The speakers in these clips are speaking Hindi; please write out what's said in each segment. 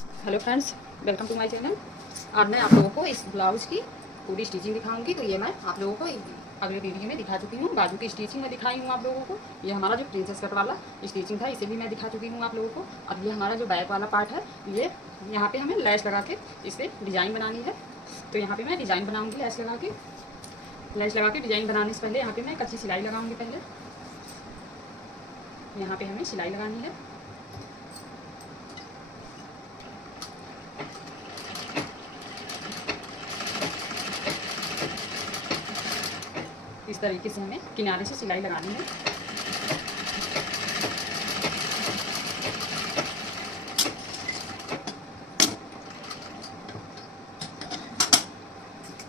Hello friends, welcome to my channel. आज मैं आप लोगों को इस ब्लाउज़ की पूरी स्टिचिंग दिखाऊंगी। तो ये मैं आप लोगों को अगले वीडियो में दिखा चुकी हूँ। बाजू की स्टिचिंग मैं दिखाई हूँ आप लोगों को। ये हमारा जो प्रिंसेस कट वाला स्टिचिंग था इसे भी मैं दिखा चुकी हूँ आप लोगों को। अब ये हमारा जो बैक वाला पार्ट है, ये यहाँ पे हमें लैस लगा के इस पर डिज़ाइन बनानी है। तो यहाँ पर मैं डिज़ाइन बनाऊँगी लैस लगा के। लैस लगा के डिज़ाइन बनाने से पहले यहाँ पर मैं कच्ची सिलाई लगाऊँगी। पहले यहाँ पर हमें सिलाई लगानी है। इस तरीके से हमें किनारे से सिलाई लगानी है।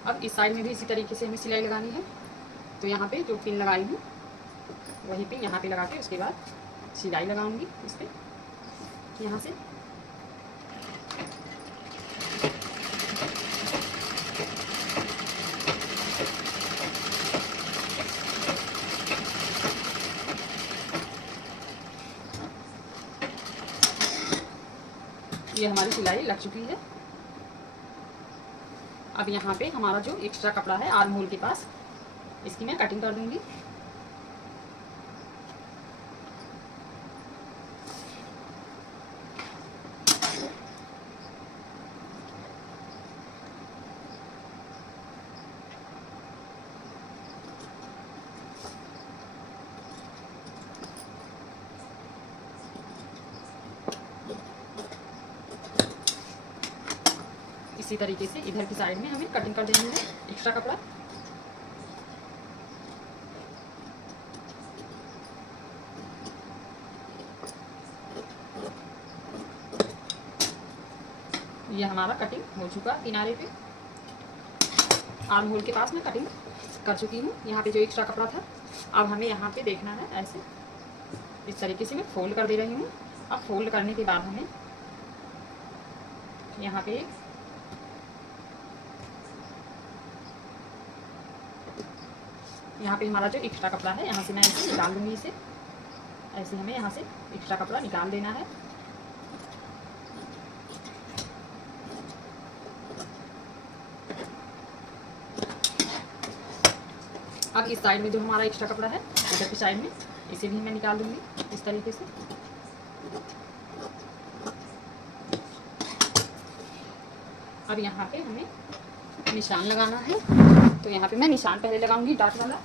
अब इस साइड में भी इसी तरीके से हमें सिलाई लगानी है। तो यहाँ पे जो पिन लगाई हूँ वही पिन यहाँ पे लगा के उसके बाद सिलाई लगाऊंगी इस पर यहाँ से। ये हमारी सिलाई लग चुकी है। अब यहाँ पे हमारा जो एक्स्ट्रा कपड़ा है आर्म होल के पास, इसकी मैं कटिंग कर दूंगी। इसी तरीके से इधर की साइड में हमें कटिंग कर देनी है एक्स्ट्रा कपड़ा। ये हमारा कटिंग हो चुका किनारे पे। आर्म होल के पास मैं कटिंग कर चुकी हूँ। यहाँ पे जो एक्स्ट्रा कपड़ा था, अब हमें यहाँ पे देखना है ऐसे इस तरीके से मैं फोल्ड कर दे रही हूँ। अब फोल्ड करने के बाद हमें यहाँ पे हमारा जो एक्स्ट्रा कपड़ा है यहाँ से मैं ऐसे निकाल दूँगी। इसे ऐसे हमें यहाँ से एक्स्ट्रा कपड़ा निकाल देना है। अब इस साइड में जो हमारा एक्स्ट्रा कपड़ा है इधर की साइड में, इसे भी मैं निकाल दूँगी इस तरीके से। अब यहाँ पे हमें निशान लगाना है। तो यहाँ पे मैं निशान पहले लगाऊंगी डॉट वाला।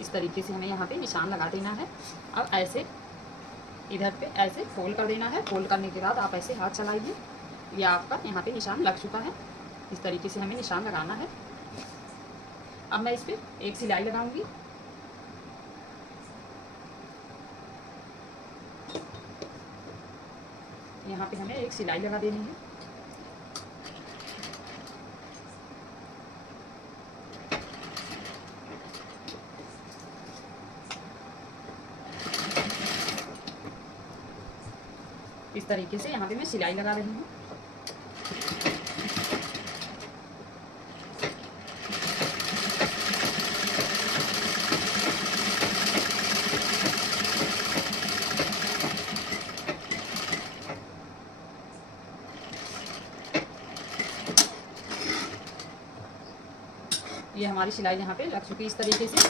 इस तरीके से हमें यहाँ पे निशान लगा देना है। अब ऐसे इधर पे ऐसे फोल्ड कर देना है। फोल्ड करने के बाद आप ऐसे हाथ चलाइए। ये आपका यहाँ पे निशान लग चुका है। इस तरीके से हमें निशान लगाना है। अब मैं इस पे एक सिलाई लगाऊंगी। यहाँ पे हमें एक सिलाई लगा देनी है। इस तरीके से यहाँ पे मैं सिलाई लगा रही हूँ। ये हमारी सिलाई यहाँ पे लग चुकी है इस तरीके से।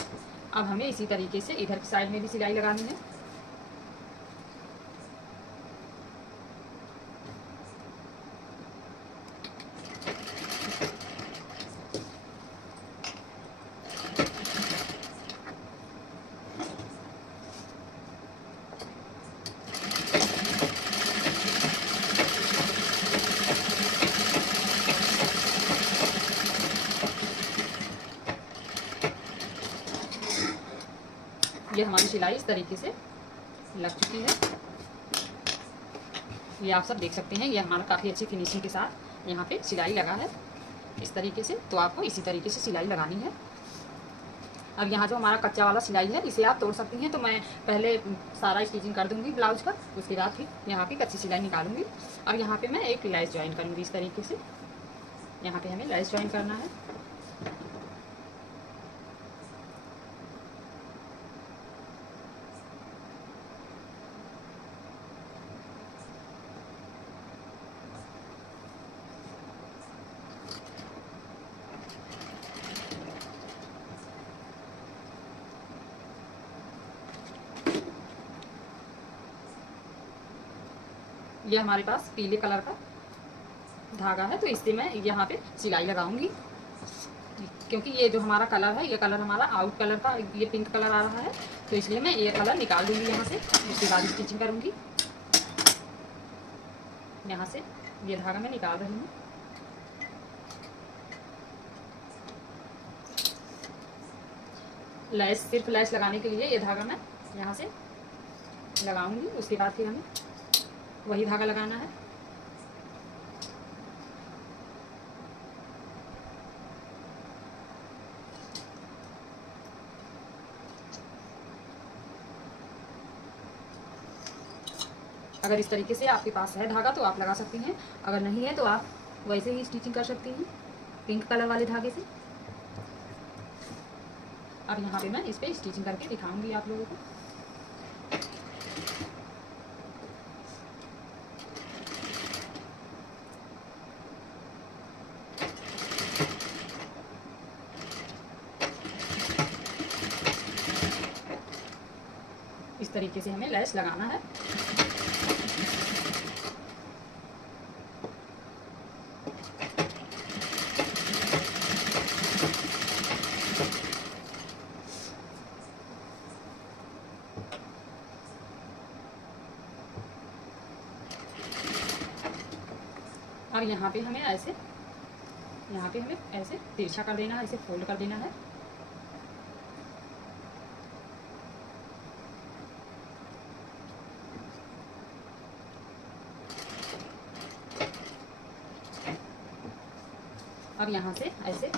अब हमें इसी तरीके से इधर की साइड में भी सिलाई लगानी है। ये हमारी सिलाई इस तरीके से लग चुकी है। ये आप सब देख सकते हैं। ये हमारा काफ़ी अच्छी फिनिशिंग के साथ यहाँ पे सिलाई लगा है इस तरीके से। तो आपको इसी तरीके से सिलाई लगानी है। अब यहाँ जो हमारा कच्चा वाला सिलाई है इसे आप तोड़ सकती हैं। तो मैं पहले सारा स्टिचिंग कर दूँगी ब्लाउज का, उसके बाद फिर यहाँ पे कच्ची सिलाई निकालूंगी। अब यहाँ पे मैं एक लेस ज्वाइन करूँगी इस तरीके से। यहाँ पे हमें लेस ज्वाइन करना है। ये हमारे पास पीले कलर का धागा है, तो इससे मैं यहाँ पे सिलाई लगाऊंगी। क्योंकि ये जो हमारा कलर है, ये कलर हमारा आउट कलर का, ये पिंक कलर आ रहा है, तो इसलिए मैं ये कलर निकाल दूंगी यहाँ से। उसके बाद स्टिचिंग करूँगी। यहाँ से ये धागा मैं निकाल रही हूँ। लैस, सिर्फ लैस लगाने के लिए ये धागा मैं यहाँ से लगाऊंगी। उसके बाद फिर हमें वही धागा लगाना है। अगर इस तरीके से आपके पास है धागा तो आप लगा सकती हैं, अगर नहीं है तो आप वैसे ही स्टिचिंग कर सकती हैं पिंक कलर वाले धागे से। अब यहाँ पे मैं इस पर स्टिचिंग करके दिखाऊंगी आप लोगों को। इस तरीके से हमें लैस लगाना है। और यहाँ पे हमें ऐसे तिरछा कर देना है, ऐसे फोल्ड कर देना है। अब यहाँ से ऐसे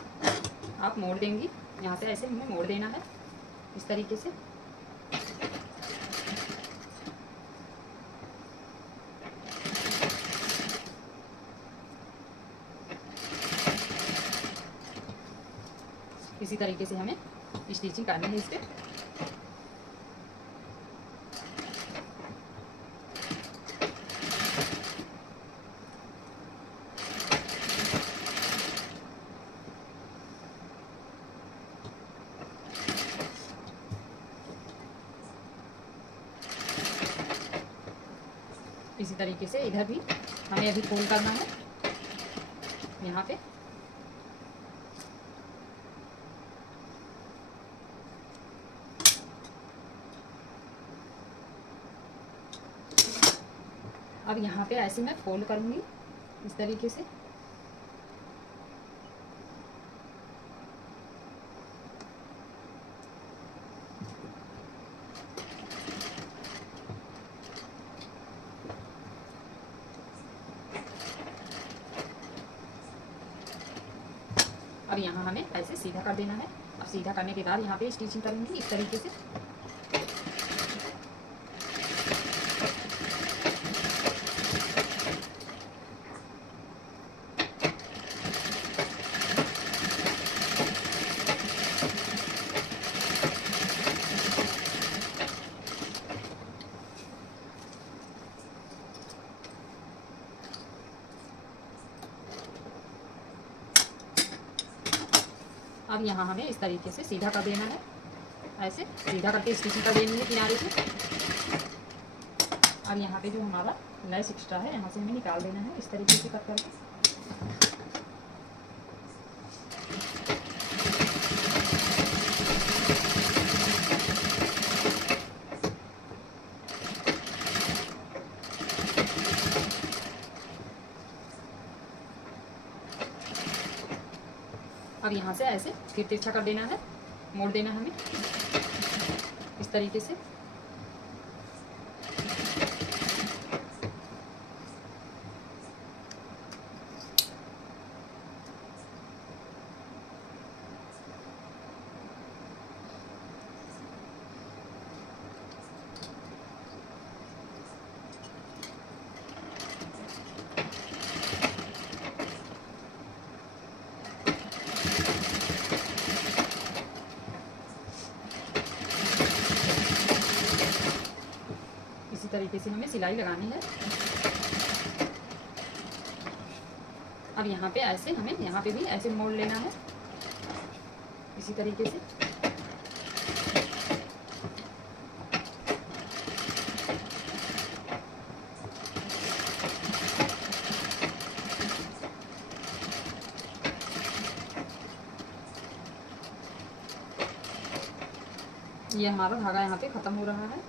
आप मोड़ देंगी, यहाँ से ऐसे हमें मोड़ देना है इस तरीके से। इसी तरीके से हमें स्टिचिंग करनी है इस पे। इसी तरीके से इधर भी हमें अभी फोल्ड करना है यहाँ पे। अब यहाँ पे ऐसे मैं फोल्ड करूँगी इस तरीके से। अब यहाँ हमें ऐसे सीधा कर देना है। अब सीधा करने के बाद यहाँ पे स्टिचिंग करूँगी इस तरीके से। अब यहाँ हमें इस तरीके से सीधा कर देना है, ऐसे सीधा करके स्टिचिंग कर देनी है किनारे से। अब यहाँ पे जो हमारा लेस एक्स्ट्रा है यहाँ से हमें निकाल देना है इस तरीके से कट करके। अब यहाँ से ऐसे फिर तिरछा कर देना है, मोड़ देना है हमें इस तरीके से। इसी तरीके से हमें सिलाई लगानी है। अब यहाँ पे ऐसे हमें यहाँ पे भी ऐसे मोड़ लेना है इसी तरीके से। ये हमारा धागा यहाँ पे ख़त्म हो रहा है।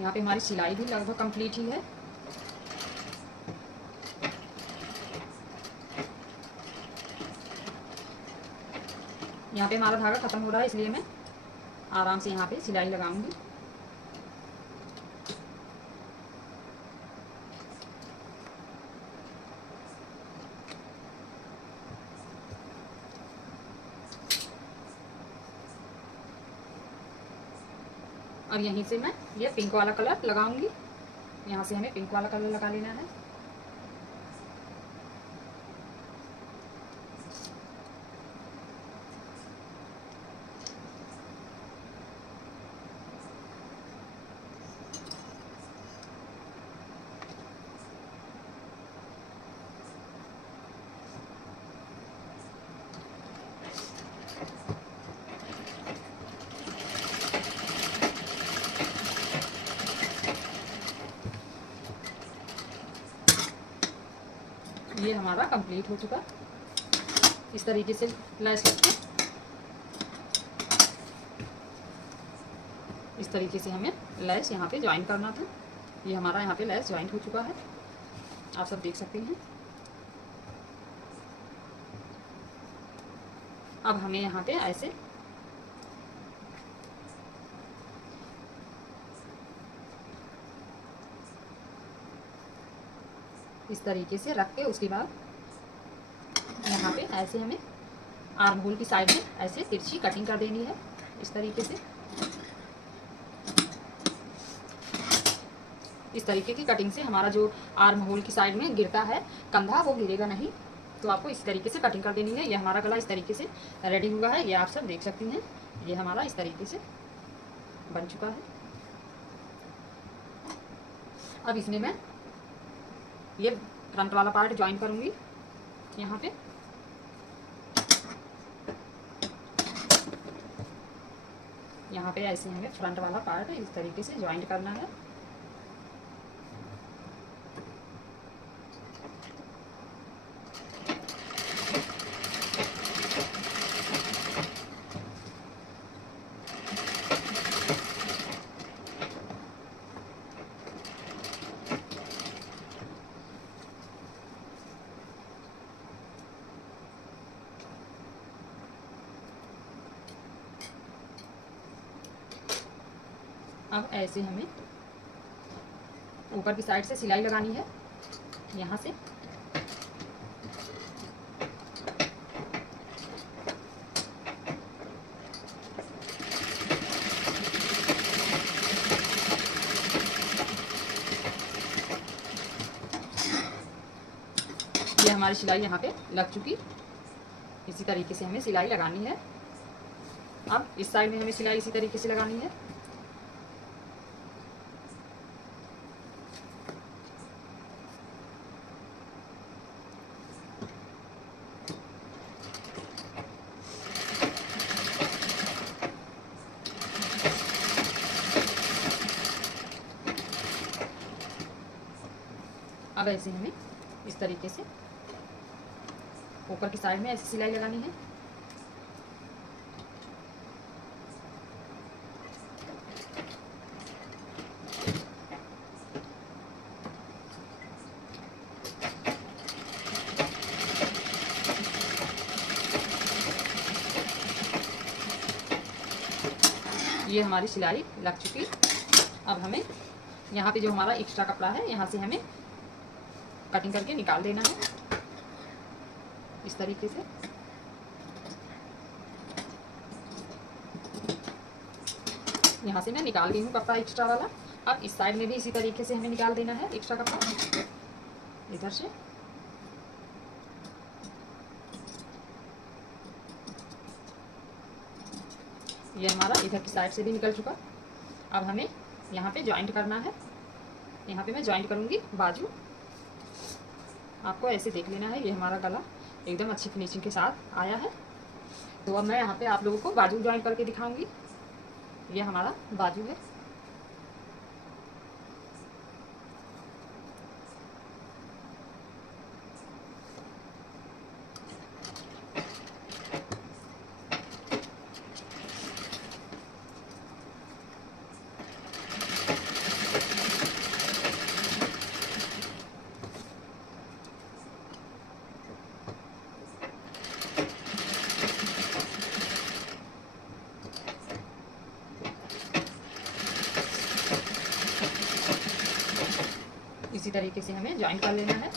यहाँ पे हमारी सिलाई भी लगभग कंप्लीट ही है। यहाँ पे हमारा धागा ख़त्म हो रहा है, इसलिए मैं आराम से यहाँ पे सिलाई लगाऊंगी। और यहीं से मैं ये पिंक वाला कलर लगाऊंगी। यहाँ से हमें पिंक वाला कलर लगा लेना है। ये हमारा कंप्लीट हो चुका। इस तरीके से लैस करके इस तरीके से हमें लैस यहाँ पे ज्वाइन करना था। ये हमारा यहाँ पे लैस ज्वाइंट हो चुका है, आप सब देख सकते हैं। अब हमें यहाँ पे ऐसे इस तरीके से रख के उसके बाद यहाँ पे ऐसे हमें आर्म होल की साइड में ऐसे तिरछी कटिंग कर देनी है। इस तरीके से इस तरीके की कटिंग से हमारा जो आर्म होल की साइड में गिरता है कंधा, वो गिरेगा नहीं। तो आपको इस तरीके से कटिंग कर देनी है। ये हमारा गला इस तरीके से रेडी हुआ है, ये आप सब देख सकती हैं। ये हमारा इस तरीके से बन चुका है। अब इसमें मैं ये फ्रंट वाला पार्ट ज्वाइन करूंगी। यहाँ पे ऐसे हमें फ्रंट वाला पार्ट इस तरीके से ज्वाइन करना है। अब ऐसे हमें ऊपर की साइड से सिलाई लगानी है। यहाँ से ये हमारी सिलाई यहाँ पे लग चुकी। इसी तरीके से हमें सिलाई लगानी है। अब इस साइड में हमें सिलाई इसी तरीके से लगानी है। अब ऐसे हमें इस तरीके से ऊपर की साइड में ऐसी सिलाई लगानी है। ये हमारी सिलाई लग चुकी। अब हमें यहाँ पे जो हमारा एक्स्ट्रा कपड़ा है यहाँ से हमें कटिंग करके निकाल देना है। इस तरीके से यहाँ से मैं निकाल गई हूँ कपड़ा एक्स्ट्रा वाला। अब इस साइड में भी इसी तरीके से हमें निकाल देना है एक्स्ट्रा कपड़ा इधर से। ये हमारा इधर की साइड से भी निकल चुका। अब हमें यहाँ पे जॉइंट करना है। यहाँ पे मैं जॉइंट करूँगी बाजू। आपको ऐसे देख लेना है। ये हमारा गला एकदम अच्छी फिनिशिंग के साथ आया है। तो अब मैं यहाँ पे आप लोगों को बाजू जॉइंट करके दिखाऊंगी। ये हमारा बाजू है। इसी तरीके से हमें ज्वाइन कर लेना है।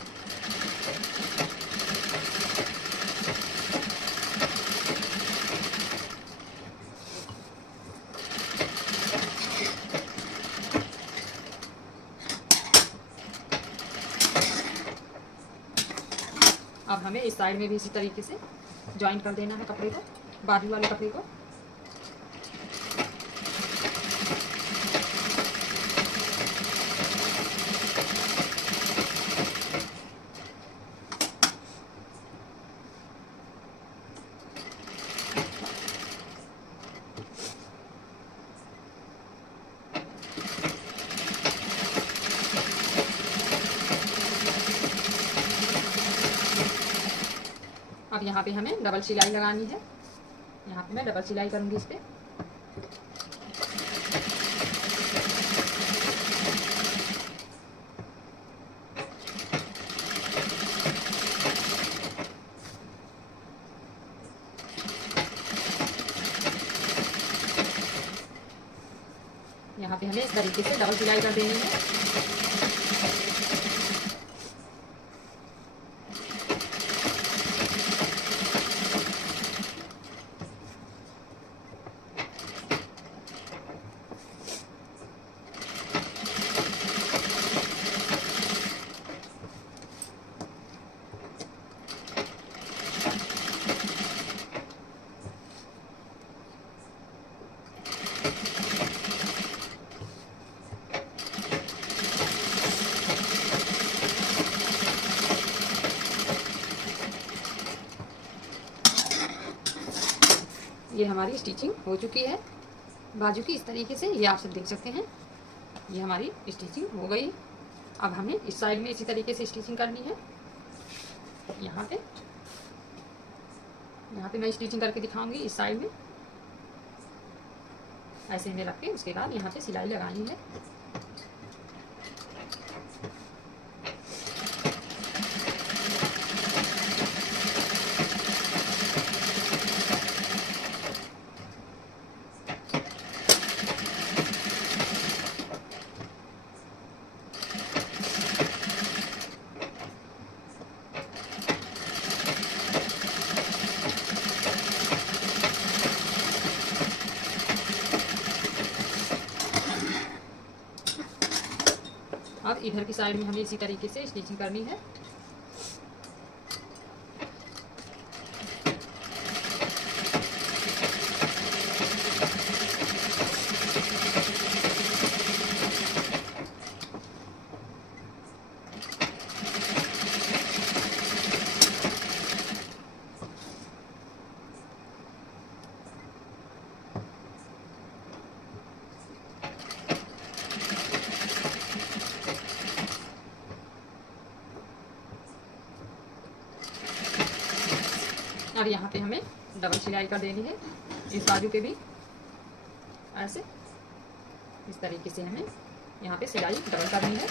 अब हमें इस साइड में भी इसी तरीके से ज्वाइन कर देना है कपड़े को, बाजू वाले कपड़े को। अब यहाँ पे हमें डबल सिलाई लगानी है। यहाँ पे मैं डबल सिलाई करूँगी इस पे। यहाँ पे हमें इस तरीके से डबल सिलाई कर देनी है। ये हमारी स्टिचिंग हो चुकी है बाजू की। इस तरीके से ये आप सब देख सकते हैं, ये हमारी स्टिचिंग हो गई। अब हमें इस साइड में इसी तरीके से स्टिचिंग करनी है। यहाँ पे मैं स्टिचिंग करके दिखाऊंगी इस साइड में। ऐसे में रख के उसके बाद यहाँ पे सिलाई लगानी है। अब इधर की साइड में हमें इसी तरीके से स्टिचिंग करनी है। अब यहाँ पे हमें डबल सिलाई कर देनी है इस बाजू पे भी। ऐसे इस तरीके से हमें यहाँ पे सिलाई डबल करनी है।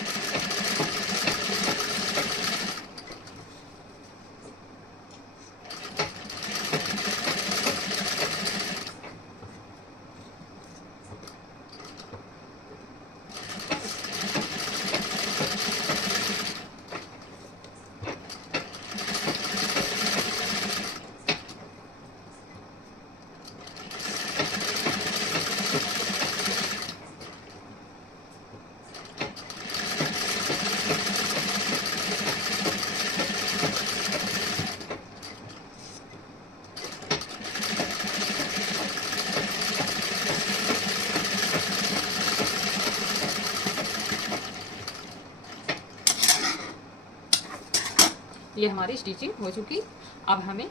ये हमारी स्टिचिंग हो चुकी। अब हमें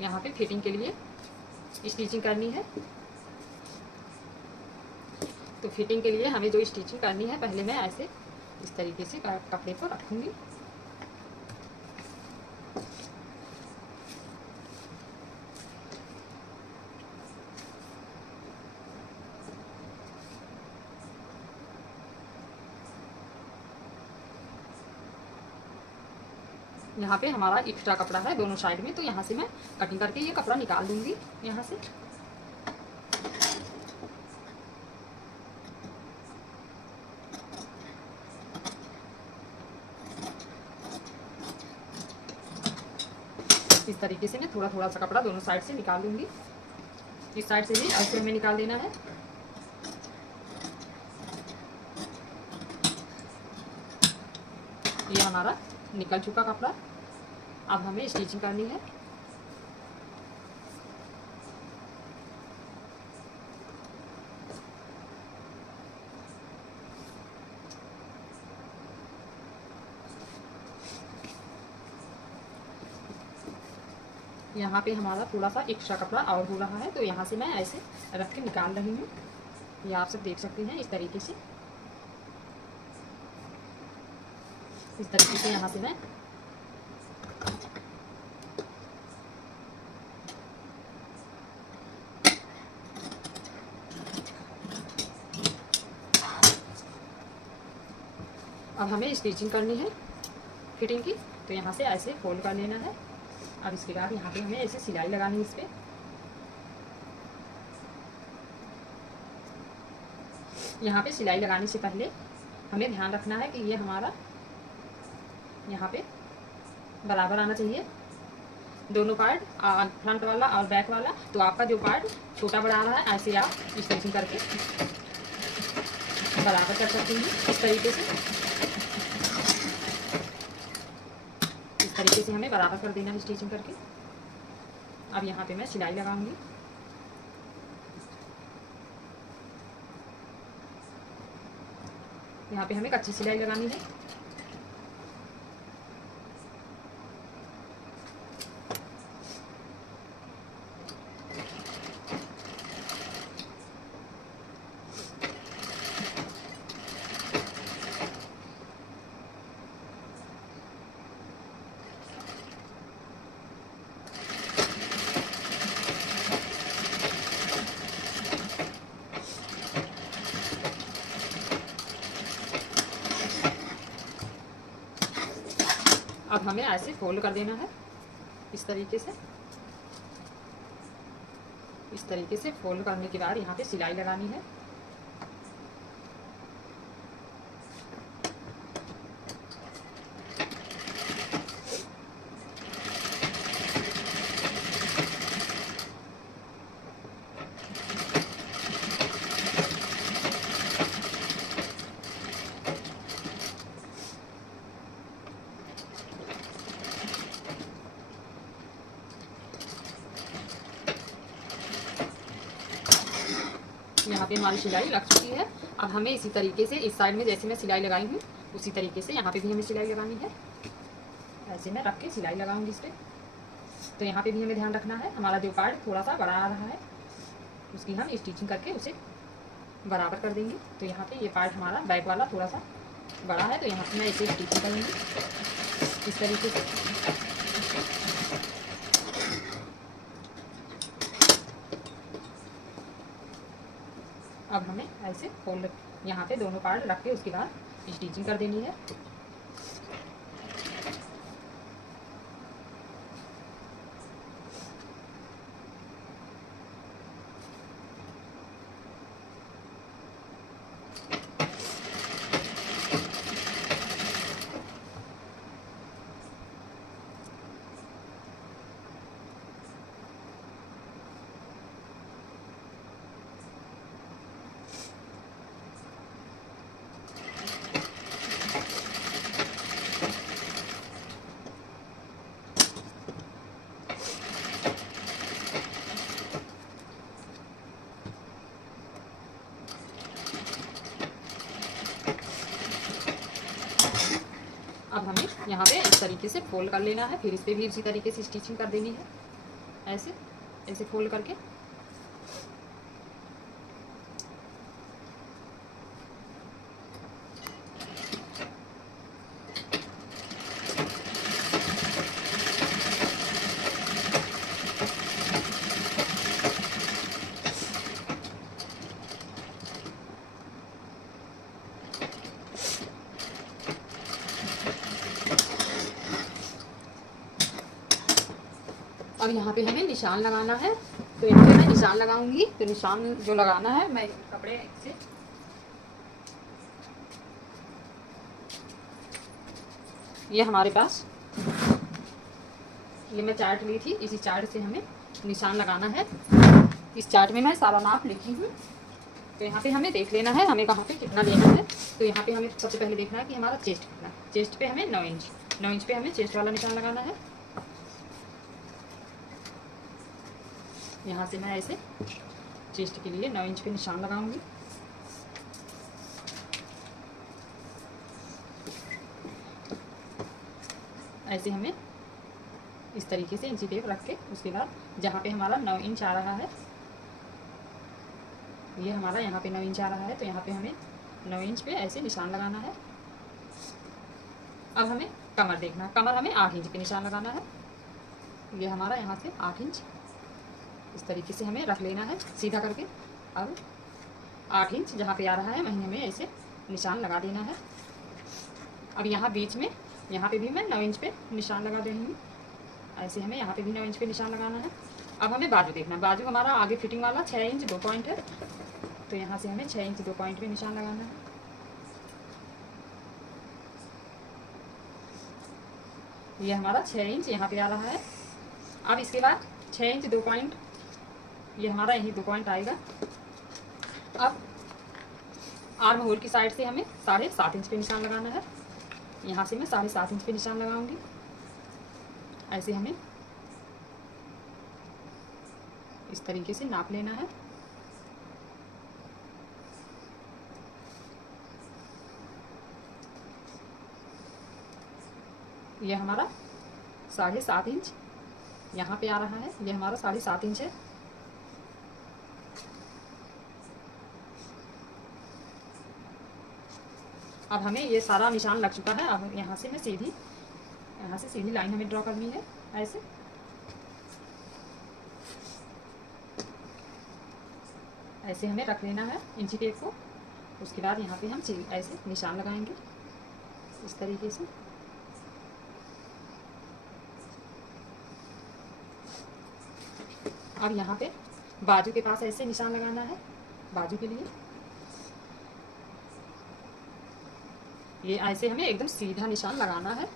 यहाँ पे फिटिंग के लिए स्टिचिंग करनी है। तो फिटिंग के लिए हमें जो स्टिचिंग करनी है, पहले मैं ऐसे इस तरीके से कपड़े को रखूँगी। यहाँ पे हमारा एक्स्ट्रा कपड़ा है दोनों साइड में, तो यहाँ से मैं कटिंग करके ये कपड़ा निकाल दूंगी यहाँ से। इस तरीके से मैं थोड़ा थोड़ा सा कपड़ा दोनों साइड से निकाल लूँगी। इस साइड से भी ऐसे हमें निकाल देना है। ये हमारा निकल चुका कपड़ा। अब हमें स्टिचिंग करनी है। यहाँ पे हमारा थोड़ा सा एक्स्ट्रा कपड़ा और हो रहा है, तो यहाँ से मैं ऐसे रख के निकाल रही हूँ। ये आप सब देख सकते हैं। इस तरीके से यहाँ से मैं अब हमें स्टिचिंग करनी है फिटिंग की, तो यहाँ से ऐसे फोल्ड कर लेना है। अब इसके बाद यहाँ पे हमें ऐसे सिलाई लगानी है। इस पर यहाँ पे सिलाई लगाने से पहले हमें ध्यान रखना है कि ये हमारा यहाँ पे बराबर आना चाहिए दोनों पार्ट, फ्रंट वाला और बैक वाला। तो आपका जो पार्ट छोटा बड़ा आ रहा है, ऐसे आप स्टिचिंग करके बराबर कर सकते हैं। इस तरीके से हमें बराबर कर देना है स्टिचिंग करके। अब यहाँ पे मैं सिलाई लगाऊंगी। यहाँ पे हमें कच्ची सिलाई लगानी है। अब हमें ऐसे फोल्ड कर देना है। इस तरीके से फोल्ड करने के बाद यहाँ पे सिलाई लगानी है। यहाँ पे हमारी सिलाई लग चुकी है। अब हमें इसी तरीके से इस साइड में जैसे मैं सिलाई लगाई हूँ, उसी तरीके से यहाँ पे भी हमें सिलाई लगानी है। ऐसे मैं रख के सिलाई लगाऊंगी इस पर। तो यहाँ पे भी हमें ध्यान रखना है, हमारा जो पार्ट थोड़ा सा बड़ा आ रहा है, उसकी हम स्टिचिंग करके उसे बराबर कर देंगे। तो यहाँ पे ये पार्ट हमारा बैक वाला थोड़ा सा बड़ा है, तो यहाँ पे मैं इसे स्टिचिंग करूँगी इस तरीके से। अब हमें ऐसे फोल्ड यहाँ पे दोनों पार्ट रख के उसके बाद स्टिचिंग कर देनी है। अब हमें यहाँ पे इस तरीके से फोल्ड कर लेना है, फिर इस पर भी उसी तरीके से स्टिचिंग कर देनी है। ऐसे ऐसे फोल्ड करके अब यहाँ पे हमें निशान लगाना है। तो यहाँ पे मैं निशान लगाऊंगी। तो निशान जो लगाना है, मैं कपड़े से ये हमारे पास ये मैं चार्ट ली थी, इसी चार्ट से हमें निशान लगाना है। इस चार्ट में मैं सारा नाप लिखी हूँ। तो यहाँ पे हमें देख लेना है हमें कहाँ पे कितना लेना है। तो यहाँ पे हमें सबसे पहले देखना है कि हमारा चेस्ट कितना, चेस्ट पे हमें 9 इंच, 9 इंच पे हमें चेस्ट वाला निशान लगाना है। यहाँ से मैं ऐसे चेस्ट के लिए 9 इंच पे निशान लगाऊंगी। ऐसे हमें इस तरीके से इंची टेप रख के उसके बाद जहाँ पे हमारा 9 इंच आ रहा है, ये हमारा यहाँ पे 9 इंच आ रहा है, तो यहाँ पे हमें 9 इंच पे ऐसे निशान लगाना है। अब हमें कमर देखना है, कमर हमें 8 इंच पे निशान लगाना है। ये हमारा यहाँ से 8 इंच इस तरीके से हमें रख लेना है सीधा करके। अब 8 इंच जहाँ पे आ रहा है वहीं हमें ऐसे निशान लगा देना है। अब यहाँ बीच में, यहाँ पे भी मैं 9 इंच पे निशान लगा दे रही हूँ। ऐसे हमें यहाँ पे भी 9 इंच पे निशान लगाना है। अब हमें बाजू देखना है, बाजू हमारा आगे फिटिंग वाला 6 इंच 2 पॉइंट है, तो यहाँ से हमें 6 इंच 2 पॉइंट पे निशान लगाना है। ये हमारा 6 इंच यहाँ पे आ रहा है। अब इसके बाद 6 इंच 2 पॉइंट, ये हमारा यही 2 पॉइंट आएगा। अब आर्म होल की साइड से हमें 7.5 इंच पे निशान लगाना है। यहाँ से मैं 7.5 इंच पे निशान लगाऊंगी। ऐसे हमें इस तरीके से नाप लेना है। ये हमारा 7.5 इंच यहाँ पे आ रहा है, ये हमारा 7.5 इंच है। अब हमें ये सारा निशान लग चुका है। अब यहाँ से मैं यहाँ से सीधी लाइन हमें ड्रॉ करनी है। ऐसे हमें रख लेना है इंची टेप को। उसके बाद यहाँ पे हम ऐसे निशान लगाएंगे इस तरीके से। अब यहाँ पे बाजू के पास ऐसे निशान लगाना है। बाजू के लिए ये ऐसे हमें एकदम सीधा निशान लगाना है।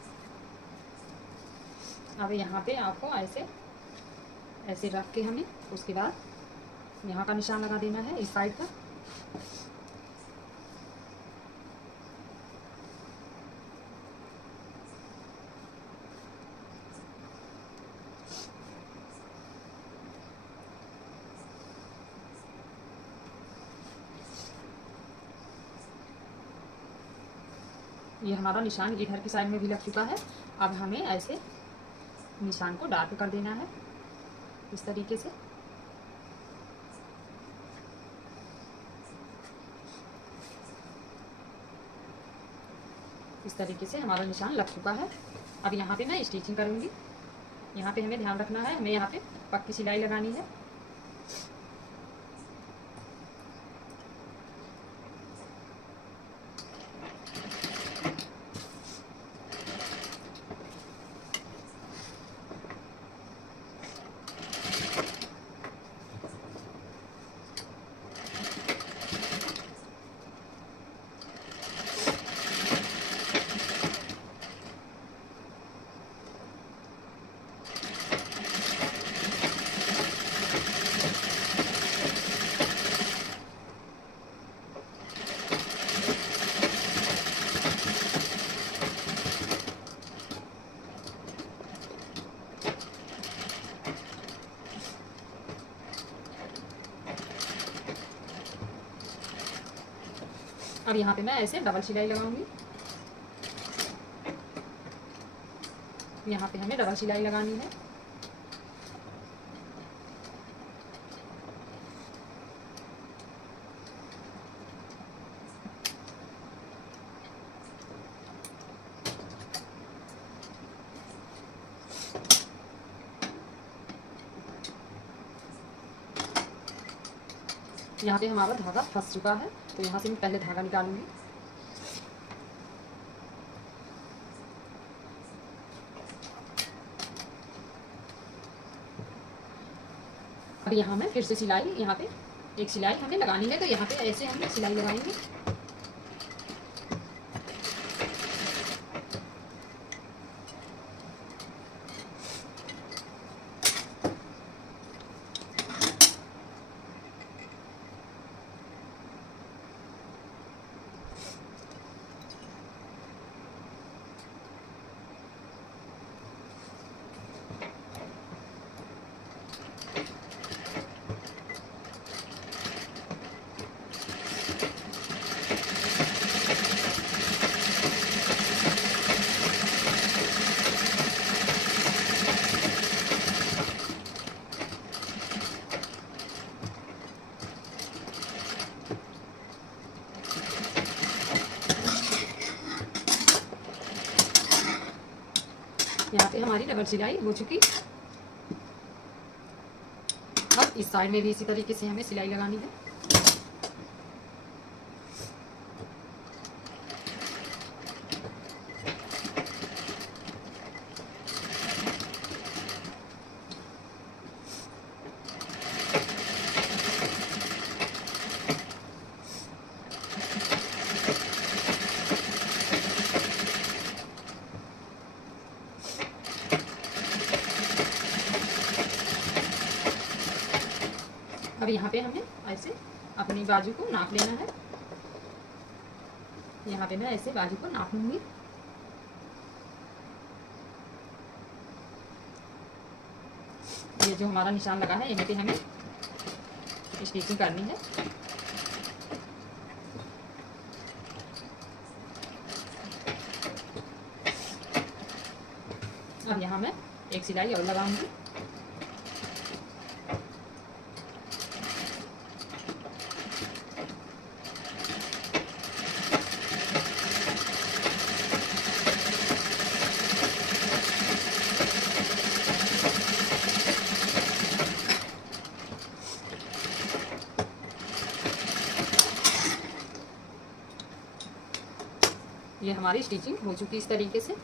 अब यहाँ पे आपको ऐसे रख के हमें उसके बाद यहाँ का निशान लगा देना है इस साइड का। ये हमारा निशान इधर की साइड में भी लग चुका है। अब हमें ऐसे निशान को डार्क कर देना है इस तरीके से। इस तरीके से हमारा निशान लग चुका है। अब यहाँ पे मैं स्टिचिंग करूँगी। यहाँ पे हमें ध्यान रखना है, हमें यहाँ पे पक्की सिलाई लगानी है। अब यहाँ पे मैं ऐसे डबल सिलाई लगाऊंगी। यहाँ पे हमें डबल सिलाई लगानी है। यहाँ पे हमारा धागा फंस चुका है, तो यहाँ से मैं पहले धागा निकालूंगी। अब यहाँ मैं फिर से सिलाई, यहाँ पे एक सिलाई हमें लगानी है, तो यहाँ पे ऐसे हम सिलाई लगाएंगे। हमारी डबल सिलाई हो चुकी। अब इस साइड में भी इसी तरीके से हमें सिलाई लगानी है। अब यहाँ पे हमें ऐसे अपनी बाजू को नाप लेना है। यहाँ पे मैं ऐसे बाजू को नाप लूंगी। ये जो हमारा निशान लगा है यहाँ पे हमें स्टिचिंग करनी है। अब यहाँ मैं एक सिलाई और लगाऊंगी। ये हमारी स्टिचिंग हो चुकी इस तरीके से।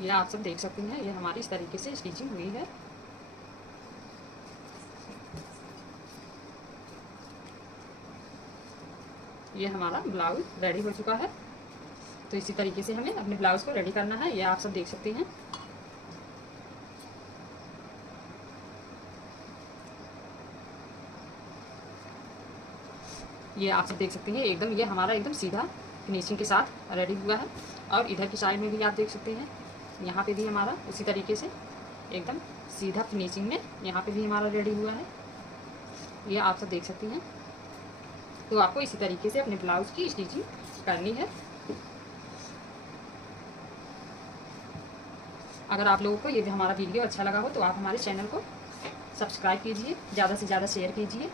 ये आप सब देख सकते हैं, ये हमारी इस तरीके से स्टिचिंग हुई है। ये हमारा ब्लाउज रेडी हो चुका है। तो इसी तरीके से हमें अपने ब्लाउज को रेडी करना है। ये आप सब देख सकते हैं। ये आप सब देख सकते हैं, एकदम ये हमारा एकदम सीधा फिनिशिंग के साथ रेडी हुआ है। और इधर की साइड में भी आप देख सकते हैं, यहाँ पे भी हमारा उसी तरीके से एकदम सीधा फिनिशिंग में यहाँ पे भी हमारा रेडी हुआ है। ये आप सब देख सकते हैं। तो आपको इसी तरीके से अपने ब्लाउज की स्टिचिंग करनी है। अगर आप लोगों को ये भी हमारा वीडियो अच्छा लगा हो तो आप हमारे चैनल को सब्सक्राइब कीजिए, ज़्यादा से ज़्यादा शेयर कीजिए,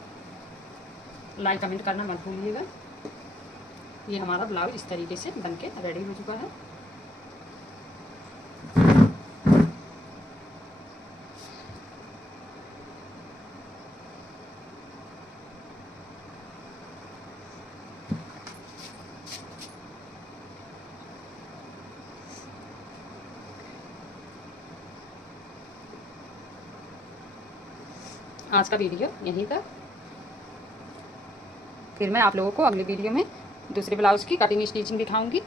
लाइक कमेंट करना मत भूलिएगा। ये हमारा ब्लाउज इस तरीके से बनके रेडी हो चुका है। आज का वीडियो यहीं तक। फिर मैं आप लोगों को अगले वीडियो में दूसरे ब्लाउज की कटिंग स्टिचिंग दिखाऊंगी।